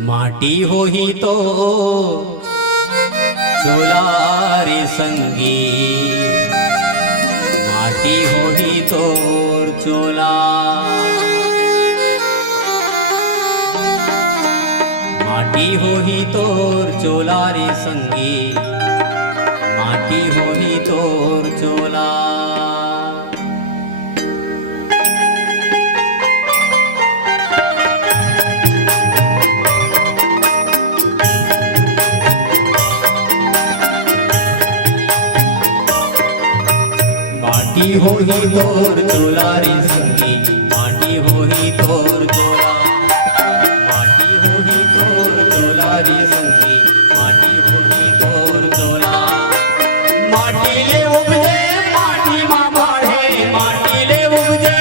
माटी हो ही तो चोला रे संगी, माटी हो ही तो चोला, माटी हो ही तोर चोला रे संगी, माटी हो ही तोर चोला। माटी हो ही तोर चोला रे संगी, माटी हो ही तोर चोला, माटी हो ही तोर चोला रे संगी, माटी हो ही तोर चोला। माटी ले उपजे माटी मा बढ़े, माटी ले उपजे,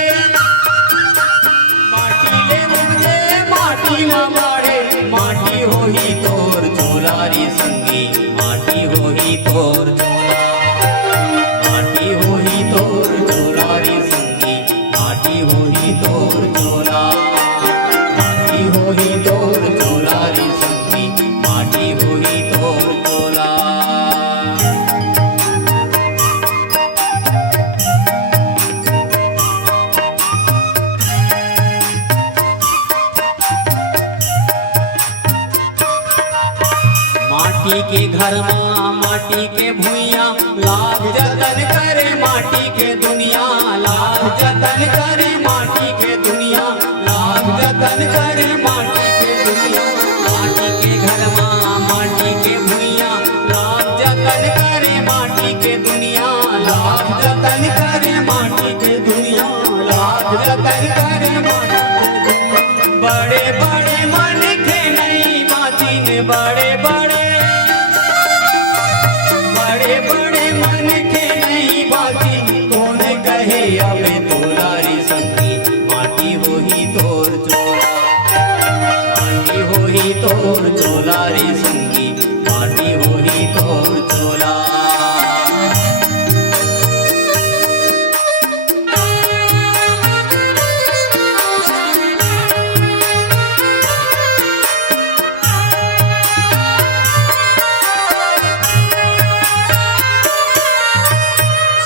माटी ले उपजे माटी मा बढ़े, माटी हो ही तोर चोला रे संगी, माटी हो ही तोर चोला, माटी हो ही तोर चोला रे संगी, माटी हो ही तोर चोला, माटी हो ही तोर चोला रे संगी, माटी हो ही तोर चोला। माटी के घर में माटी के भुइया, लाभ जतन करे माटी के दुनिया, लाभ जतन करे माटी के दुनिया, लाभ जतन करे माटी के दुनिया। माटी के घर में माटी के भुइया, लाभ जतन करे माटी के दुनिया, लाभ जतन करे माटी के दुनिया, लाभ जतन करे माटी के दुनिया। बड़े बड़े मन के नहीं बाती, बड़े बड़े बड़े बड़े मन के नहीं बाती, कौन कहे अब तोला रे संगी, माटी हो ही तोर चोला, माटी हो ही तोर चोला रे संगी, माटी हो ही तोर चोला।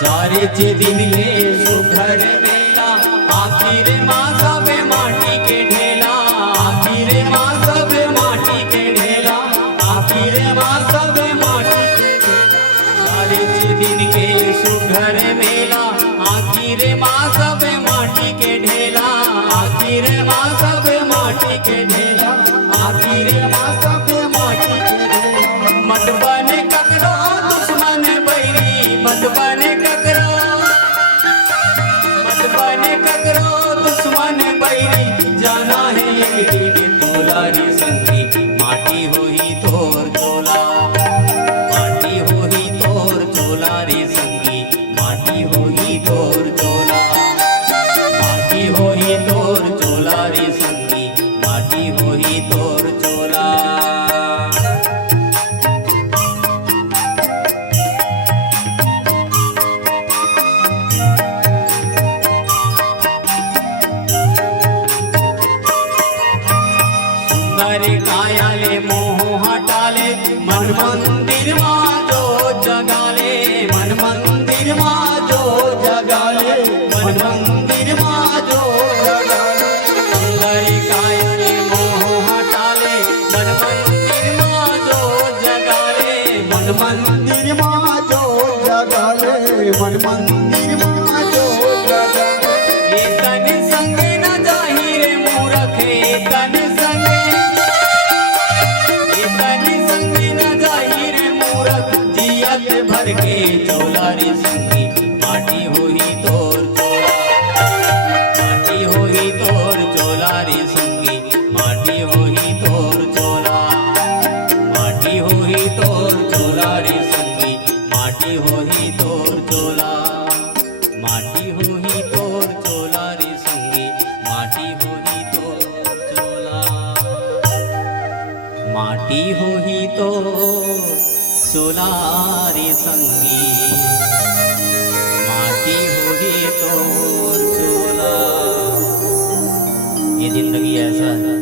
सारे दिन के सुघर बेला, आखिर माँ सब माटी के ढेला, आखिर माँ सब माटी के ढेला, आखिर माँ सब माटी के ढेला। सारे दिन के सुघर बेला, आखिर माँ सब माटी के ढेला, आखिर माँ सब माटी के ढेला, आखिर माँ सब माटी के ढेला। मत बने ककरो दुश्मन बैरी, मत बने दुश्मन बैरी, जाना है एक दिन तोला रे संगी, माटी हो ही तोर चोला, माटी हो ही तोर चोला रे संगी, माटी हो ही तोर चोला, माटी हो ही तोर चोला रे संगी, माटी हो ही तोर चोला। सुंदर काया ले मोह हटा ले, मन मंदिर माँ जो जगा ले, मन मंदिर माँ जो जगा ले, मन मंदिर माँ जो जगा ले। सुंदर काया ले मोह हटा ले, मन मंदिर माँ जो जगा ले, मन मंदिर माँ जो जगा ले, मन मंदिर माँ जो जगा ले। ये तन संग न जाहिर मूरख, ये तन संग, ये तन संग न जाहिर मूरख, जियत भर के चोला रे संगी, माटी हो ही तोर चोला, माटी हो ही तोर चोला रे संगी, माटी हो ही तोर चोला, माटी हो ही तोर चोला रे संगी, माटी हो ही तोर चोला, माटी हो ही तोर चोला रे संगी, माटी हो ही तोर चोला, माटी हो ही तोर चोला रे संगी, माटी हो ही तोर चोला। ये जिंदगी ऐसा है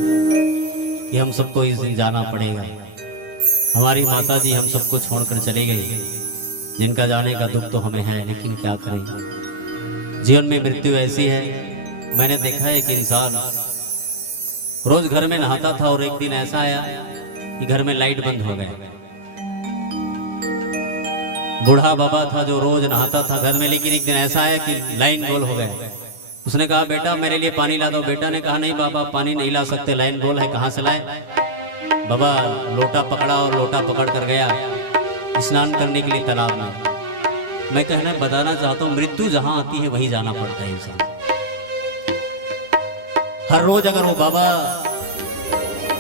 कि हम सबको इस दिन जाना पड़ेगा। हमारी माता जी हम सबको छोड़कर चली गई, जिनका जाने का दुख तो हमें है, लेकिन क्या करें, जीवन में मृत्यु ऐसी है। मैंने देखा है कि इंसान रोज घर में नहाता था और एक दिन ऐसा आया कि घर में लाइट बंद हो गए। बूढ़ा बाबा था जो रोज नहाता था घर में, लेकिन एक दिन ऐसा आया कि लाइन गोल हो गए। उसने कहा बेटा मेरे लिए पानी ला दो। बेटा ने कहा नहीं बाबा पानी नहीं ला सकते, लाइन गोल है, कहाँ से लाए। बाबा लोटा पकड़ा और लोटा पकड़ कर गया स्नान करने के लिए तालाब में। मैं कहना बताना चाहता हूँ, मृत्यु जहां आती है वहीं जाना पड़ता है इंसान। हर रोज अगर वो बाबा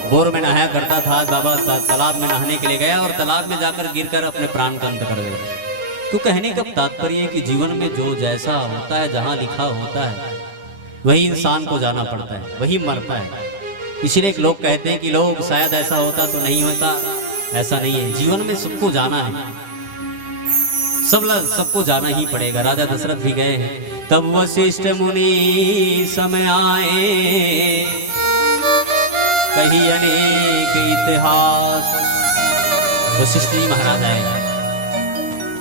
बोर में नहाया करता था, बाबा तालाब में नहाने के लिए गया और तालाब में जाकर गिरकर अपने प्राण का अंत कर गए। तो कहने का तात्पर्य है कि जीवन में जो जैसा होता है, जहां लिखा होता है वही इंसान को जाना पड़ता है, वही मरता है। इसीलिए लोग कहते हैं कि लोग शायद ऐसा होता तो नहीं होता, ऐसा नहीं है। जीवन में सबको जाना है, सबको जाना ही पड़ेगा। राजा दशरथ भी गए हैं। तब वशिष्ठ मुनि समय आए, कही अनेक इतिहास। वशिष्ठ जी महाराज आए।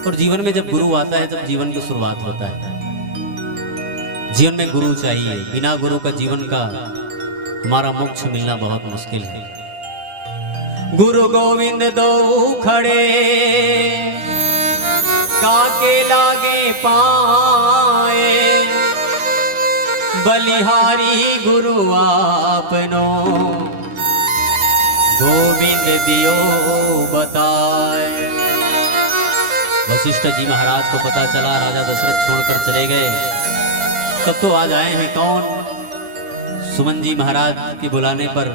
और जीवन में जब गुरु आता है तब जीवन की शुरुआत होता है। जीवन में गुरु चाहिए, बिना गुरु का जीवन का हमारा मोक्ष मिलना बहुत मुश्किल है। गुरु गोविंद दो खड़े, काके लागे पाए, बलिहारी गुरु आपनो, गोविंद दियो बताए। वशिष्ठ जी महाराज को पता चला राजा दशरथ छोड़कर चले गए। तब तो आज आए हैं कौन? सुमन जी महाराज के बुलाने पर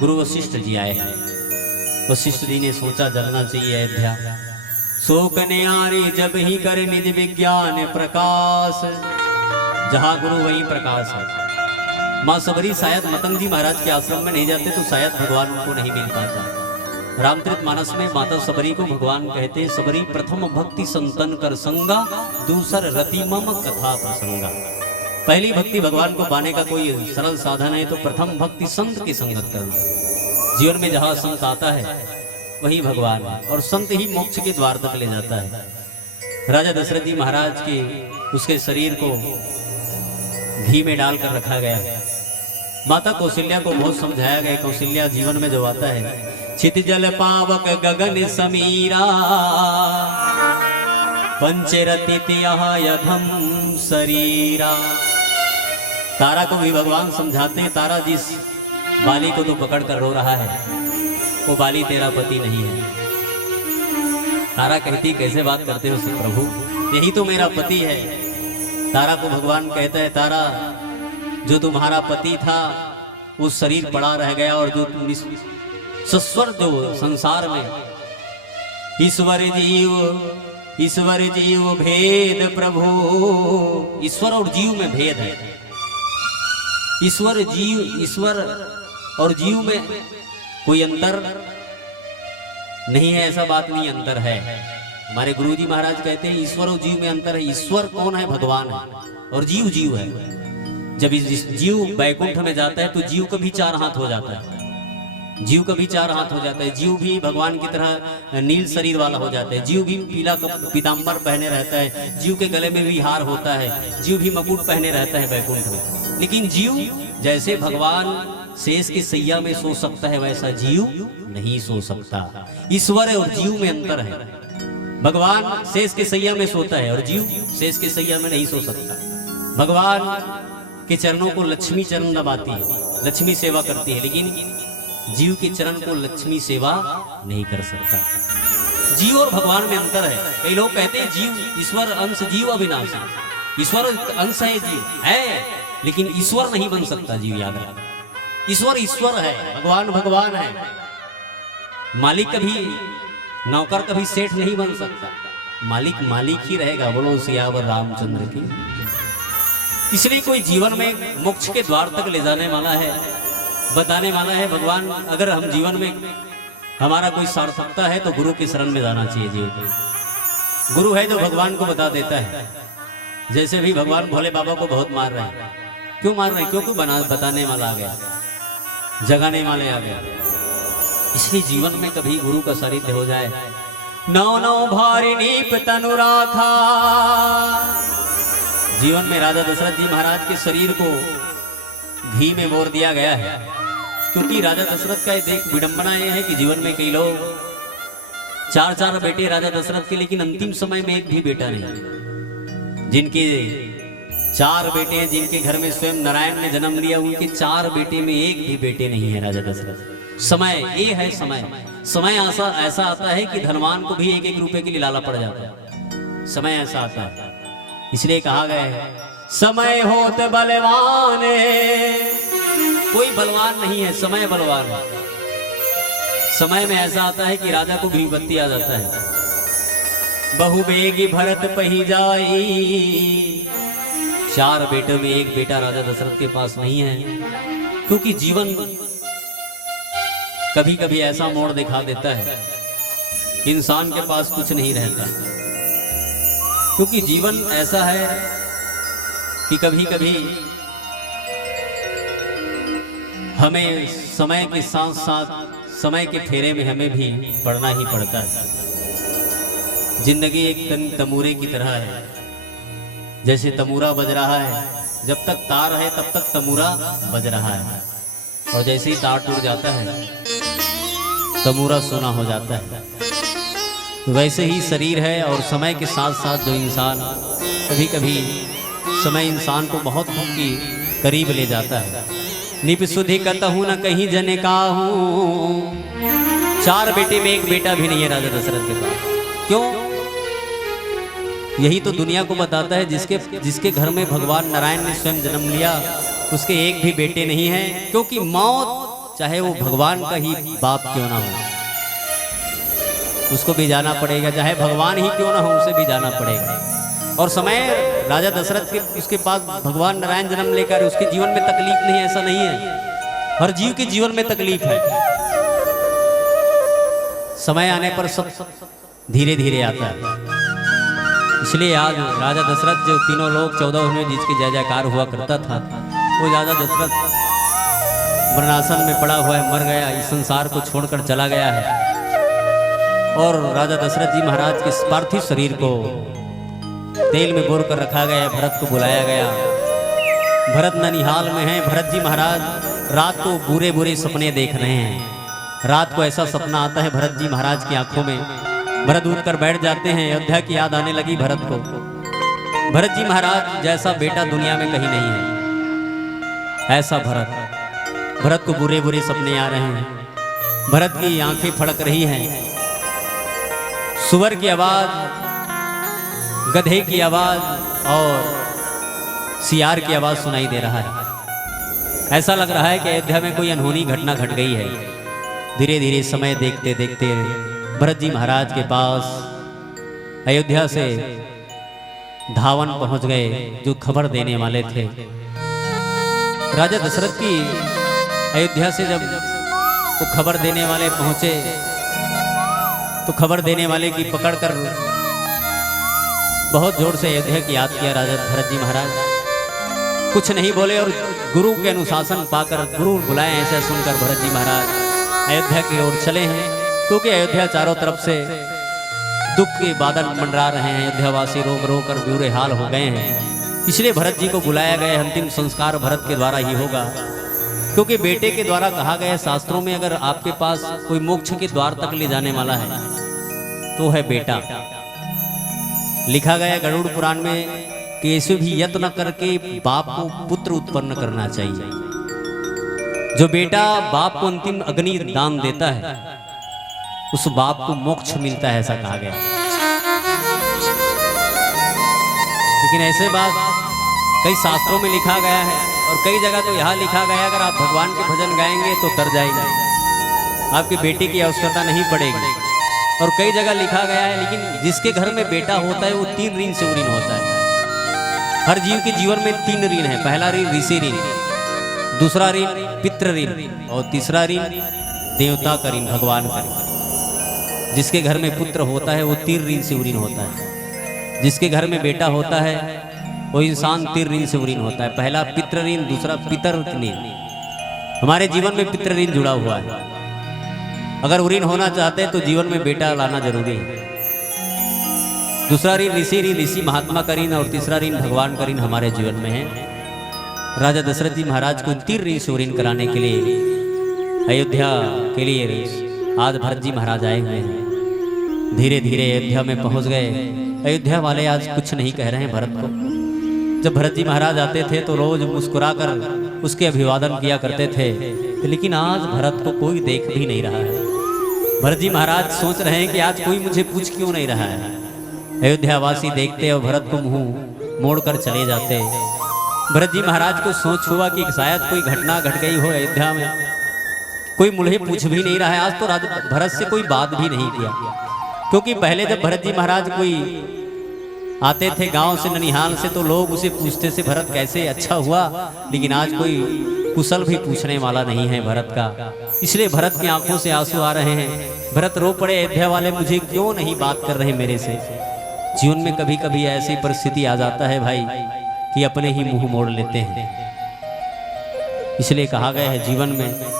गुरु वशिष्ठ जी आए हैं। वशिष्ठ जी ने सोचा जलना चाहिए अयोध्या। शोक न्यारी जब ही करे निज विज्ञान प्रकाश, जहां गुरु वहीं प्रकाश है। माँ सबरी शायद मतंग जी महाराज के आश्रम में नहीं जाते तो शायद भगवान उनको नहीं मिल पाता। रामचरित मानस में माता सबरी को भगवान कहते हैं, सबरी प्रथम भक्ति संतन कर संगा, दूसर रति मम कथा प्रसंगा। पहली भक्ति भगवान को पाने का कोई सरल साधन है तो प्रथम भक्ति संत की संगत करना। जीवन में जहाँ संत आता है वही भगवान है, और संत ही मोक्ष के द्वार तक ले जाता है। राजा दशरथ जी महाराज के उसके शरीर को घी में डालकर रखा गया। माता कौशल्या को बहुत समझाया गया। कौशल्या जीवन में जो आता है, छित जल पावक गगन समीरा, पंचरति यधम शरीरा। तारा को भी भगवान समझाते हैं, तारा जिस बाली को तो पकड़ कर रो रहा है वो बाली तेरा पति नहीं है। तारा कहती कैसे बात करते हो प्रभु, यही तो मेरा पति है। तारा को भगवान कहता है, तारा जो तुम्हारा पति था वो शरीर पड़ा रह गया, और जो तुम सस्वर जो संसार में ईश्वर जीव भेद प्रभु। ईश्वर और जीव में भेद है। ईश्वर और जीव में कोई अंतर नहीं है, ऐसा बात नहीं, अंतर है। हमारे गुरुजी महाराज कहते हैं ईश्वर और जीव में अंतर है। ईश्वर कौन है? भगवान है, और जीव जीव है। जब जीव बैकुंठ में जाता है तो जीव का भी चार हाथ हो जाता है। जीव का भी चार हाथ हो जाता है। जीव भी भगवान की तरह नील शरीर वाला हो जाता है। जीव भी पीला पीताम्बर पहने रहता है। जीव के गले में भी हार होता है। जीव भी मुकुट पहने रहता है बैकुंठ में। लेकिन जीव जैसे भगवान शेष की सैया में सो सकता है वैसा जीव नहीं सो सकता। ईश्वर और जीव में अंतर है। भगवान शेष के सैया में सोता है और जीव शेष के सैया में नहीं सो सकता। भगवान के चरणों को लक्ष्मी चरण दबाती है, लक्ष्मी सेवा करती है, लेकिन जीव के चरण को लक्ष्मी सेवा नहीं कर सकता। जीव और भगवान में अंतर है। कई लोग कहते हैं जीव ईश्वर अंश जीव अविनाशी। ईश्वर अंश है, जीव है, लेकिन ईश्वर नहीं बन सकता जीव। याद रखना, ईश्वर ईश्वर है, भगवान भगवान है। मालिक कभी नौकर कभी सेठ नहीं बन सकता। मालिक मालिक ही रहेगा। बोलो सियावर रामचंद्र की। इसलिए कोई जीवन में मोक्ष के द्वार तक ले जाने वाला है, बताने वाला है भगवान। अगर हम जीवन में हमारा कोई सार्थकता है तो गुरु की शरण में जाना चाहिए। जीवन गुरु है जो भगवान को बता देता है। जैसे भी भगवान भोले बाबा को बहुत मार रहे हैं। क्यों मार रहे हैं? क्योंकि बताने वाला आ गया। जगाने वाले आ गए। इसलिए जीवन में कभी गुरु का सानिध्य हो जाए। नौ नौ भारी नीप तनु राखा। जीवन में राजा दशरथ जी महाराज के शरीर को घी में बोर दिया गया है, क्योंकि राजा दशरथ का एक विडंबना यह है कि जीवन में कई लोग चार चार बेटे राजा दशरथ के, लेकिन अंतिम समय में एक भी बेटा नहीं। जिनके चार बेटे हैं, जिनके घर में स्वयं नारायण ने जन्म लिया, उनके चार बेटे में एक भी बेटे नहीं है राजा दशरथ। समय ये है, समय ऐसा आता है कि धनवान को भी एक एक रुपए के लिए लाला पड़ जाता है। समय ऐसा आता है, इसलिए कहा गया है समय होत बलवान। कोई बलवान नहीं है, समय बलवान है। समय में ऐसा आता है कि राजा को भी विपत्ति आ जाता है। बहुबेगी भरत पही जाई। चार बेटों में एक बेटा राजा दशरथ के पास नहीं है, क्योंकि जीवन कभी कभी ऐसा मोड़ दिखा देता है, इंसान के पास कुछ नहीं रहता। क्योंकि जीवन ऐसा है कि कभी कभी हमें समय के साथ साथ समय के फेरे में हमें भी बढ़ना ही पड़ता है। जिंदगी एक तमूरे की तरह है। जैसे तमूरा बज रहा है, जब तक तार है तब तक तमूरा बज रहा है, और जैसे ही तार टूट जाता है तमूरा सोना हो जाता है। वैसे ही शरीर है, और समय के साथ साथ जो इंसान, कभी कभी समय इंसान को बहुत ही करीब ले जाता है। निप सुधि कतहु न कहीं जने का हूँ। चार बेटे में एक बेटा भी नहीं है राजा दशरथ के पास। क्यों? यही तो दुनिया को बताता है, जिसके घर में भगवान नारायण ने स्वयं जन्म लिया, उसके एक भी बेटे नहीं है। क्योंकि मौत चाहे वो भगवान का ही बाप क्यों ना हो, उसको भी जाना पड़ेगा। चाहे भगवान ही क्यों ना हो, उसे भी जाना पड़ेगा। और समय राजा दशरथ के उसके पास भगवान नारायण जन्म लेकर उसके जीवन में तकलीफ नहीं, ऐसा नहीं है। हर जीव के जीवन में तकलीफ है। समय आने पर सब धीरे धीरे आता है। इसलिए आज राजा दशरथ, जो तीनों लोग 14 में जिसकी जय जयकार हुआ करता था, वो राजा दशरथ वृणासन में पड़ा हुआ है, मर गया, इस संसार को छोड़कर चला गया है। और राजा दशरथ जी महाराज के पार्थिव शरीर को तेल में बोर कर रखा गया। भरत को बुलाया गया। भरत ननिहाल में है। भरत जी महाराज रात को बुरे बुरे सपने देख रहे हैं। रात को ऐसा सपना आता है भरत जी महाराज की आंखों में। भरत उठकर बैठ जाते हैं। अयोध्या की याद आने लगी भरत को। भरत जी महाराज जैसा बेटा दुनिया में कहीं नहीं है, ऐसा भरत को बुरे बुरे सपने आ रहे हैं। भरत की आंखें फड़क रही हैं। सुअर की आवाज, गधे की आवाज और सियार की आवाज सुनाई दे रहा है। ऐसा लग रहा है कि अयोध्या में कोई अनहोनी घटना घट गई है। धीरे धीरे समय देखते देखते भरत जी महाराज के पास अयोध्या से धावन पहुंच गए, जो खबर देने वाले थे। राजा दशरथ की अयोध्या से जब वो खबर देने वाले पहुंचे, तो खबर देने वाले की पकड़कर बहुत जोर से अयोध्या की याद किया राजा भरत जी महाराज। कुछ नहीं बोले, और गुरु के अनुशासन पाकर, गुरु बुलाए ऐसा सुनकर भरत जी महाराज अयोध्या की ओर चले हैं। क्योंकि अयोध्या चारों तरफ से दुख के बादल मंडरा रहे हैं। अयोध्यावासी रो रो कर बुरे हाल हो गए हैं। इसलिए भरत जी को बुलाया गया। अंतिम संस्कार भरत के द्वारा ही होगा, क्योंकि बेटे के द्वारा कहा गया शास्त्रों में, अगर आपके पास कोई मोक्ष के द्वार तक ले जाने वाला है तो है बेटा। लिखा गया गरुड़ पुराण में कि ऐसे भी यत्न करके बाप को पुत्र उत्पन्न करना चाहिए। जो बेटा बाप को अंतिम अग्नि दान देता है, उस बाप को मोक्ष मिलता है, ऐसा कहा गया। लेकिन ऐसे बात कई शास्त्रों में लिखा गया है, और कई जगह तो यहाँ लिखा गया अगर आप भगवान के भजन गाएंगे तो तर जाएंगे, आपके बेटे की आवश्यकता नहीं पड़ेगी। और कई जगह लिखा गया है, लेकिन जिसके घर में बेटा होता है वो 3 ऋण से ऋण होता है। हर जीव के जीवन में 3 ऋण है। पहला ऋण ऋषि ऋण, दूसरा ऋण पितृ ऋण, और तीसरा ऋण देवता का ऋण, भगवान का ऋण। जिसके घर में पुत्र होता है वो 3 ऋण से ऋण होता है। जिसके घर में बेटा होता है वो इंसान 3 ऋण से ऋण होता है। पहला पितृ ऋण, दूसरा पितर ऋण, हमारे जीवन में पितृ ऋण जुड़ा हुआ है। अगर ऋण होना चाहते हैं तो जीवन में बेटा लाना जरूरी है। दूसरा ऋण ऋषि महात्मा का ऋण और तीसरा ऋण भगवान का ऋण हमारे जीवन में है। राजा दशरथ जी महाराज को तीर ऋण से ऋण कराने के लिए अयोध्या के लिए आज भरत जी महाराज आए हुए हैं। धीरे धीरे अयोध्या में पहुंच गए। अयोध्या वाले आज कुछ नहीं कह रहे हैं भरत को। जब भरत जी महाराज आते थे तो रोज मुस्कुराकर उसके अभिवादन किया करते थे, लेकिन आज भरत को कोई देख भी नहीं रहा है। भरत जी महाराज सोच रहे हैं कि आज कोई मुझे पूछ क्यों नहीं रहा है। अयोध्यावासी देखते और भरत को मुंह मोड़कर चले जाते। भरत जी महाराज को सोच हुआ कि शायद कोई घटना घट गई हो अयोध्या में, कोई मुझे पूछ भी नहीं रहा है। आज तो भरत से कोई बात भी नहीं किया, क्योंकि पहले जब भरत जी महाराज कोई आते थे गांव से ननिहाल से तो लोग उसे पूछते से भरत कैसे, अच्छा हुआ, लेकिन आज कोई कुशल भी पूछने वाला नहीं है भरत का। इसलिए भरत की आंखों से आंसू आ रहे हैं। भरत रो पड़े, अयोध्या वाले मुझे क्यों नहीं बात कर रहे मेरे से। जीवन में कभी कभी ऐसी परिस्थिति आ जाता है भाई कि अपने ही मुंह मोड़ लेते हैं। इसलिए कहा गया है जीवन में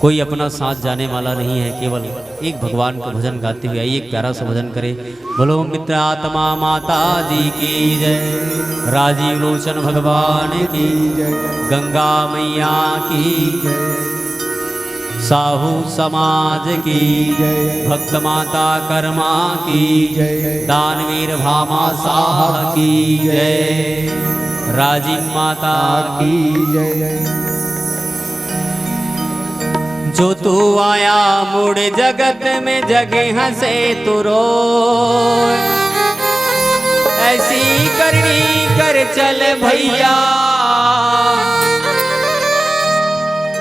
कोई अपना साथ जाने वाला नहीं है, केवल एक भगवान का भजन गाते हुए आइए एक प्यारा सा भजन करे। बोलो मित्रात्मा माता जी की जय, राजीव लोचन भगवान की जय, गंगा मैया की जय, साहू समाज की जय, भक्त माता कर्मा की जय, दानवीर भामा साह की जय, राजीव माता की जय। जो तू आया मुड़ जगत में जगह से तू रो, ऐसी करनी कर चल भैया।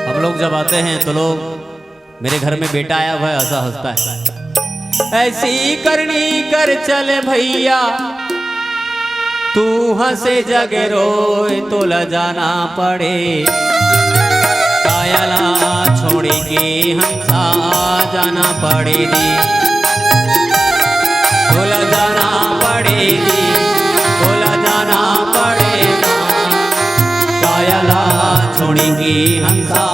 हम लोग जब आते हैं तो लोग मेरे घर में बेटा आया हुआ ऐसा हंसता है। ऐसी करनी कर चल भैया, तू हंसे जग रोए तो ल जाना पड़े। कायला छोड़ के हंसा जाना पड़ेगी, तोला जाना पड़ेगी, तोला जाना पड़ेगा। कायला छोड़ के हंसा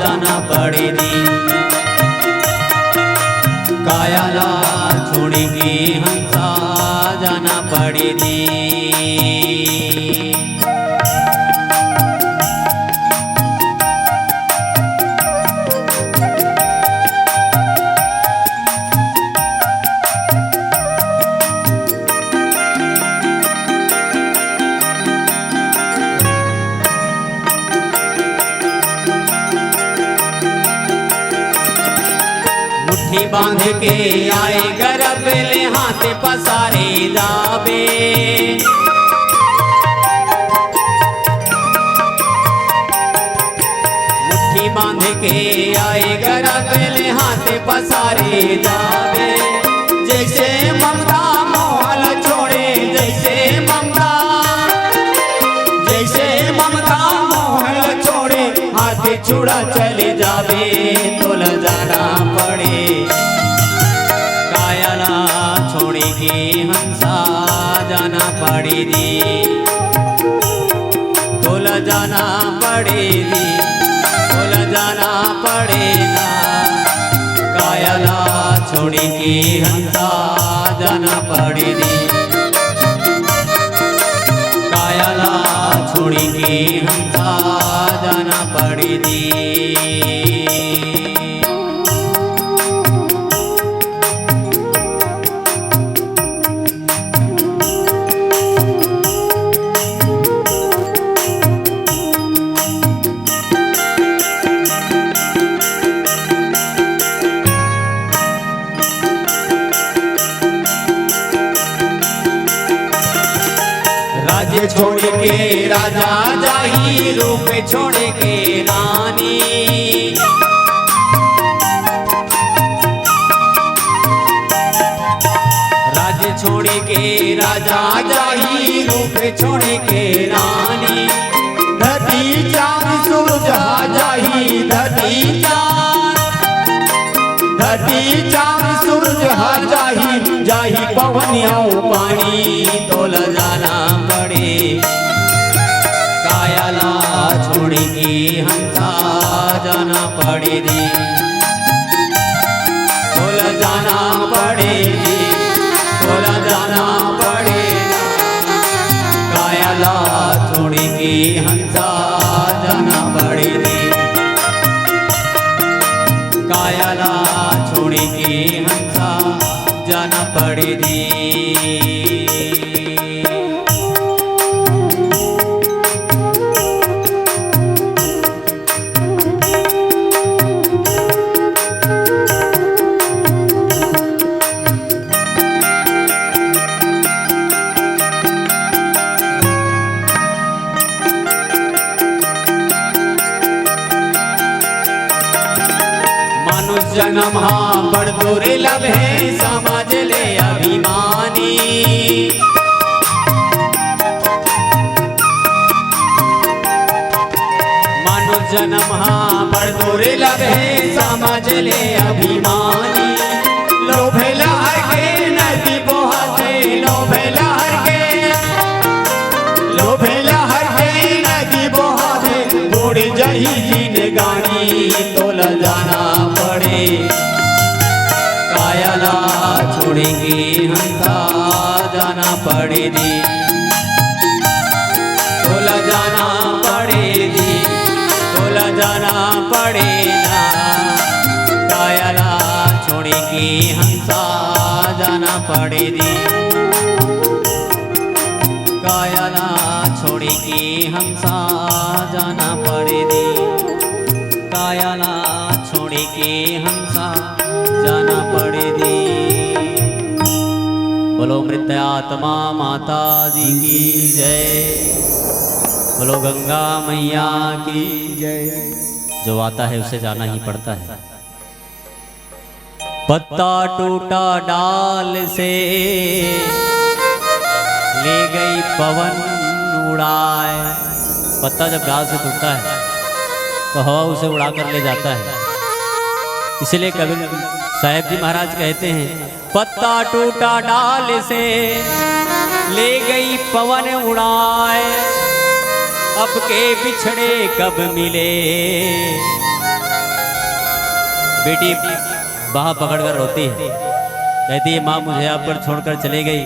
जाना पड़ेगी, कायला छोड़ के हंसा जाना पड़ेगी। बांध के आए गरब ले हाथ पसारे जाबे। मुट्ठी बांध के आए गरब ले हाथ पसारे जाबे। जैसे ममता मोहल छोड़े, जैसे ममता, जैसे ममता मोहल छोड़े, हाथ छुड़ा चले जाबे तो ल जाना पड़े। हंसा जाना पड़ेगी, तोल जाना पड़ेगी, तोल जाना पड़ेगा। कायला छोड़ के हंसा जाना पड़ेगी, कायला छोड़ के हंसा जाना पड़ेगी। छोड़ के राजा जाही, रूप छोड़ के रानी। राज्य छोड़ के राजा जाही, रूप छोड़ के रानी। धरती चांद सूरज जाही, धरती चांद, धरती चांद सूरज जाही, जाही पवनिया पानी तो ल जाना पड़े। कायला छोड़ के पड़ेगी, तोला जाना पड़ेगी, तोला जाना पड़ेगा। कायाला छोड़ेगी हंसा जाना पड़ेगी, कायाला छोड़ेगी हंसा जाना पड़ेगी। जन्म बड़ दुर्लभ है समझ ले अभिमानी, मानो जन्म बड़ दुर्लभ है समझ ले अभिमानी। लोभे लहर के नदी बहाते, लोभे लहर के, लोभे लहर के नदी बहाते, बुड़ जाही जिंदगानी तोला जाना पड़े। कायाला छोड़ेगी हंसा जाना पड़ेगी, तोला जाना पड़ेगी, तोला जाना पड़ेगा। कायाला छोड़ेगी हंसा जाना पड़ेगी, कायाला छोड़ेगी हंसा जाना पड़ेगी, कायाला छोड़ेगी हंसा जाना पड़ेगी। बोलो मृत्यात्मा माता जी की जय, बोलो गंगा मैया की जय। जो आता है उसे जाना ही पड़ता है। पत्ता टूटा डाल से ले गई पवन उड़ाए। पत्ता जब डाल से टूटता है तो हवा उसे उड़ा कर ले जाता है। इसलिए कबीर साहब जी महाराज कहते हैं, पत्ता टूटा डाल से ले गई पवन उड़ाए, अब के बिछड़े कब मिले। बेटी बाह पकड़कर रोती है, कहती है माँ मुझे आप पर छोड़कर चली गई,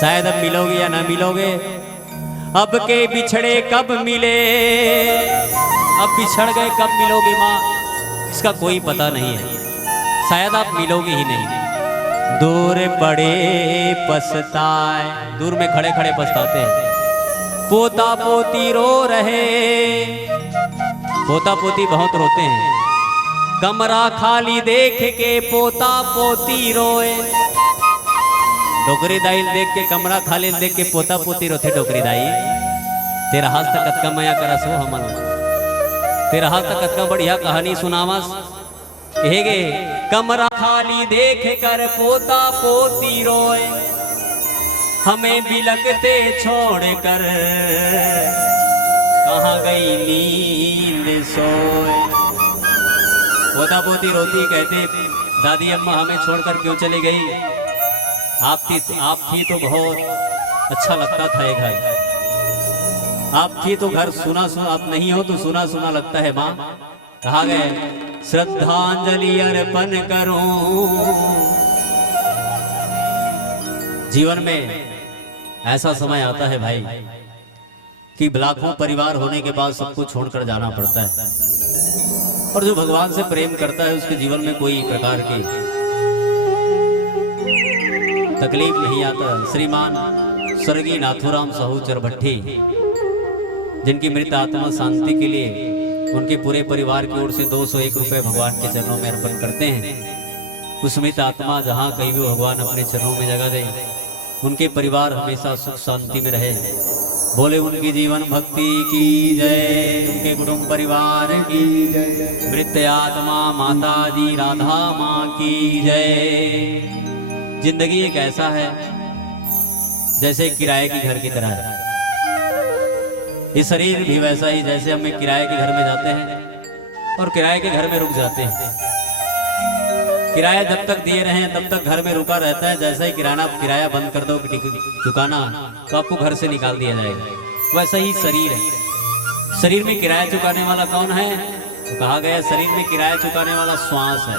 शायद अब मिलोगे या ना मिलोगे। अब के बिछड़े कब मिले, अब बिछड़ गए कब मिलोगे माँ, इसका कोई पता नहीं है, शायद आप मिलोगे ही नहीं। दूर पड़े पछताए, दूर में खड़े खड़े पछताते हैं। पोता पोती रो रहे, पोता पोती बहुत रोते हैं। कमरा खाली देख के पोता पोती रोए। डोकरी दाई देख के, कमरा खाली देख के पोता पोती रोते। डोकरी दाई तेरा हाथ तक कतका मया करसो हमन, तेरा हाथ तक कतका बढ़िया कहानी सुनावस। कहेगे कमरा खाली देख कर पोता पोती रोए, हमें बिलकते छोड़ कर कहाँ गई नींद सोए। पोता पोती रोती कहते दादी अम्मा हमें छोड़कर क्यों चली गई, आप थी तो बहुत अच्छा लगता था ये घर, आप थी तो घर सुना सुना, आप नहीं हो तो सुना सुना लगता है माँ। कहा गए श्रद्धांजलि अर्पण करूं। जीवन में ऐसा समय आता है भाई कि लाखों परिवार होने के बाद सबको छोड़कर जाना पड़ता है, और जो भगवान से प्रेम करता है उसके जीवन में कोई प्रकार की तकलीफ नहीं आता। श्रीमान स्वर्गीय नाथुराम साहू चरभट्टी, जिनकी मृत आत्मा शांति के लिए उनके पूरे परिवार की ओर से 201 रुपए भगवान के चरणों में अर्पण करते हैं। उस मृत आत्मा जहाँ कहीं भी भगवान अपने चरणों में जगह दे, उनके परिवार हमेशा सुख शांति में रहे। बोले उनकी जीवन भक्ति की जय, उनके कुटुंब परिवार की जय, मृत आत्मा माता जी राधा माँ की जय। जिंदगी एक ऐसा है जैसे किराए के घर की तरह है, ये शरीर भी वैसा ही जैसे हम किराए के घर में जाते हैं और किराए के घर में रुक जाते हैं। किराया जब तक दिए रहे तब तक घर में रुका रहता है, जैसे ही किराया बंद कर दो चुकाना तो आपको घर से निकाल दिया जाएगा। वैसा ही शरीर है, शरीर में किराया चुकाने वाला कौन है? तो कहा गया शरीर में किराया चुकाने वाला श्वास है।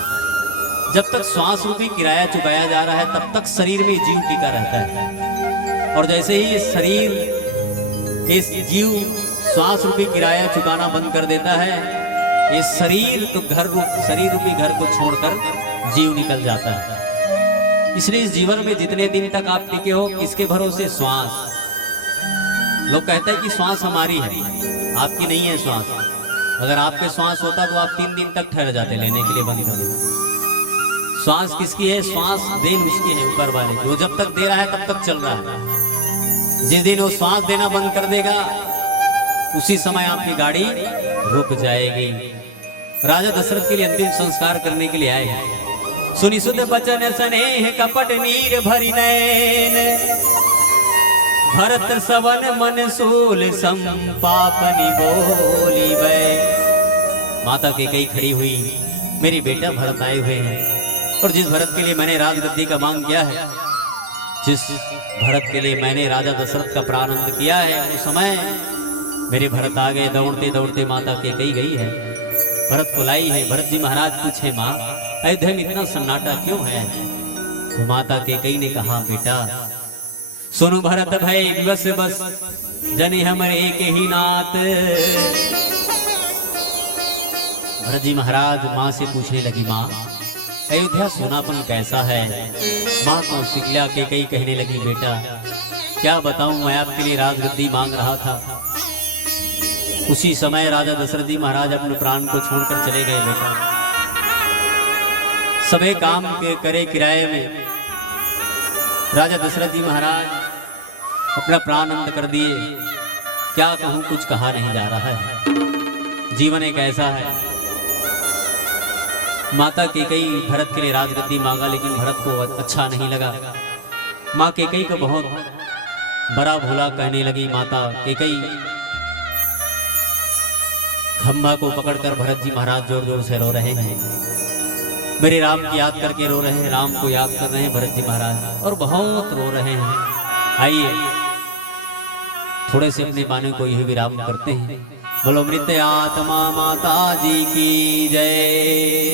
जब तक श्वास रूपी किराया चुकाया जा रहा है तब तक शरीर में जीव टिका रहता है। और जैसे ही ये शरीर इस जीव श्वास रूपी किराया चुकाना बंद कर देता है, ये शरीर रूपी घर को छोड़कर जीव निकल जाता है। इसलिए इस जीवन में जितने दिन तक आप टिके हो, किसके भरोसे? श्वास। लोग कहते हैं कि श्वास हमारी है, आपकी नहीं है श्वास। अगर आपके श्वास होता तो आप 3 दिन तक ठहर जाते लेने के लिए बंद कर देते। श्वास किसकी है? श्वास देन उसकी है, ऊपर वाले की। वो जब तक दे रहा है तब तक चल रहा है। जिस दिन वो श्वास देना बंद कर देगा उसी समय आपकी गाड़ी रुक जाएगी। राजा दशरथ के लिए अंतिम संस्कार करने के लिए आए हैं। सुनि सुध बचन स्नेह कपट नीर भरि नैन, भरत सवन मन सूल संपापनि बोली वे। माता कैकेयी खड़ी हुई, मेरी बेटा भरत आए हुए हैं, और जिस भरत के लिए मैंने राजगद्दी का मांग किया है, जिस भरत के लिए मैंने राजा दशरथ का प्रारंभ किया है, उस समय मेरे भरत आ गए। दौड़ते दौड़ते माता कैकेयी गई है, भरत को लाई है। भरत जी महाराज पूछे, माँ अयोध्या में इतना सन्नाटा क्यों है? तो माता कैकेयी ने कहा, बेटा सुनु भरत भय विवश बस, जनि हमर एक ही नाथ। भरत जी महाराज माँ से पूछने लगी, माँ अयोध्या सोनापन कैसा है? माँ कौशिल्या कैकेयी कहने लगी, बेटा क्या बताऊं, मैं आपके लिए राजगद्दी मांग रहा था। उसी समय राजा दशरथ जी महाराज अपने प्राण को छोड़कर चले गए। बेटा सबे काम के करे किराए में राजा दशरथ जी महाराज अपना प्राण अंत कर दिए। क्या कहूं, कुछ कहा नहीं जा रहा है। जीवन एक ऐसा है। माता कैकेयी भरत के लिए राजगद्दी मांगा, लेकिन भरत को अच्छा नहीं लगा। माँ कैकेयी को बहुत बड़ा भूला कहने लगी। माता कैकेयी खंभा को पकड़कर भरत जी महाराज जोर जोर से रो रहे हैं। मेरे राम की याद करके रो रहे हैं, राम को याद कर रहे हैं भरत जी महाराज, और बहुत रो रहे हैं। आइए थोड़े से अपने बाने को यही विराम करते हैं। बोलो मृत आत्मा माता जी की जय।